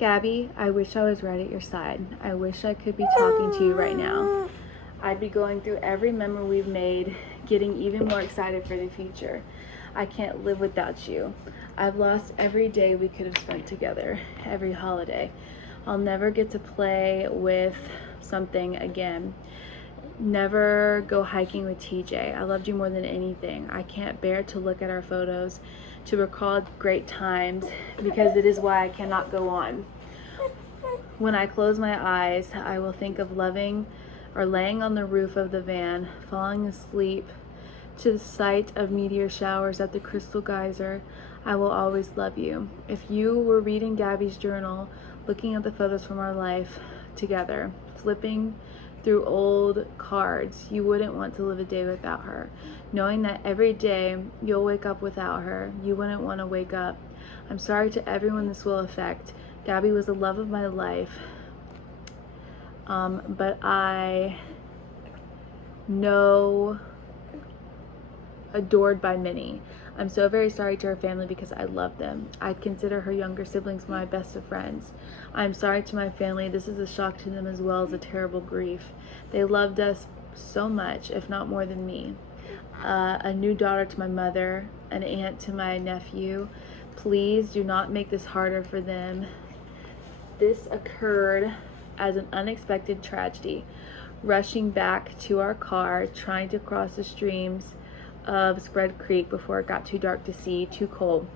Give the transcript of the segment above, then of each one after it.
Gabby, I wish I was right at your side. I wish I could be talking to you right now. I'd be going through every memory we've made, getting even more excited for the future. I can't live without you. I've lost every day we could have spent together, every holiday. I'll never get to play with something again. Never go hiking with TJ. I loved you more than anything. I can't bear to look at our photos, to recall great times, because it is why I cannot go on. When I close my eyes, I will think of loving or laying on the roof of the van, falling asleep to the sight of meteor showers at the Crystal Geyser. I will always love you. If you were reading Gabby's journal, looking at the photos from our life together, flipping through old cards, you wouldn't want to live a day without her. Knowing that every day you'll wake up without her, you wouldn't want to wake up. I'm sorry to everyone this will affect. Gabby was the love of my life, but I know adored by many. I'm so very sorry to her family because I love them. I'd consider her younger siblings my best of friends. I'm sorry to my family. This is a shock to them as well as a terrible grief. They loved us so much, if not more than me. A new daughter to my mother, an aunt to my nephew. Please do not make this harder for them. This occurred as an unexpected tragedy. Rushing back to our car, trying to cross the streams of Spread Creek before it got too dark to see, too cold.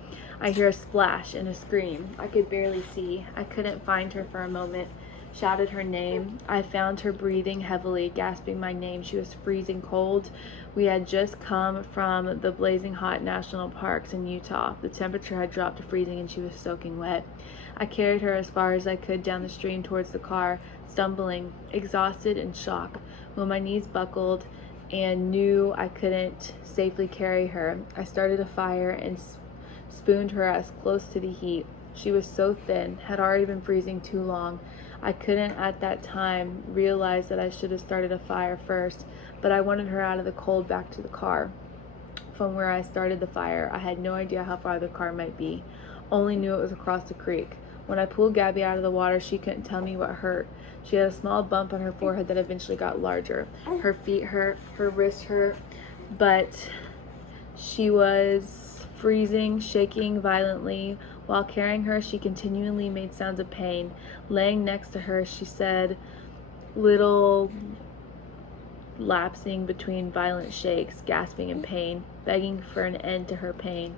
I hear a splash and a scream. I could barely see. I couldn't find her for a moment. Shouted her name. I found her breathing heavily, gasping my name. She was freezing cold. We had just come from the blazing hot national parks in Utah. The temperature had dropped to freezing and she was soaking wet. I carried her as far as I could down the stream towards the car, stumbling, exhausted and shocked. When my knees buckled and knew I couldn't safely carry her, I started a fire and spooned her as close to the heat. She was so thin, had already been freezing too long. I couldn't at that time realize that I should have started a fire first, but I wanted her out of the cold back to the car. From where I started the fire, I had no idea how far the car might be. Only knew it was across the creek. When I pulled Gabby out of the water, she couldn't tell me what hurt. She had a small bump on her forehead that eventually got larger. Her feet hurt, her wrist hurt, but she was freezing, shaking violently. While carrying her, she continually made sounds of pain. Laying next to her, she said little lapsing between violent shakes, gasping in pain, begging for an end to her pain.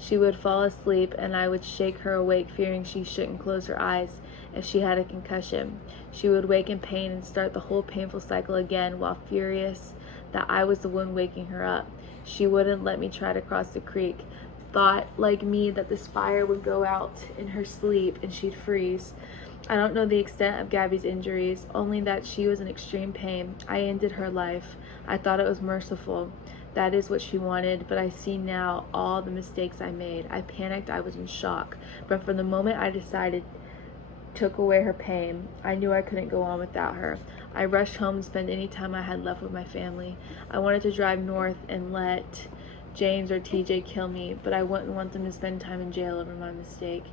She would fall asleep, and I would shake her awake, fearing she shouldn't close her eyes if she had a concussion. She would wake in pain and start the whole painful cycle again, while furious that I was the one waking her up. She wouldn't let me try to cross the creek. Thought, like me, that this fire would go out in her sleep and she'd freeze. I don't know the extent of Gabby's injuries, only that she was in extreme pain. I ended her life. I thought it was merciful. That is what she wanted, but I see now all the mistakes I made. I panicked, I was in shock, but from the moment I decided took away her pain, I knew I couldn't go on without her. I rushed home and spent any time I had left with my family. I wanted to drive north and let James or TJ kill me, but I wouldn't want them to spend time in jail over my mistake,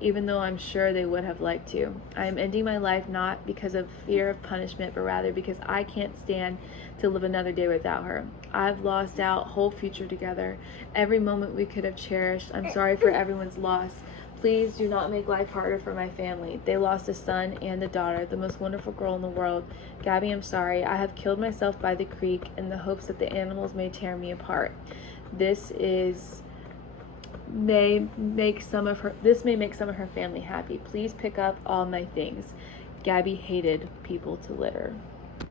even though I'm sure they would have liked to. I am ending my life not because of fear of punishment, but rather because I can't stand to live another day without her. I've lost out whole future together, every moment we could have cherished. I'm sorry for everyone's loss. Please do not make life harder for my family. They lost a son and a daughter, the most wonderful girl in the world. Gabby, I'm sorry. I have killed myself by the creek in the hopes that the animals may tear me apart. This may make some of her family happy. Please pick up all my things. Gabby hated people to litter.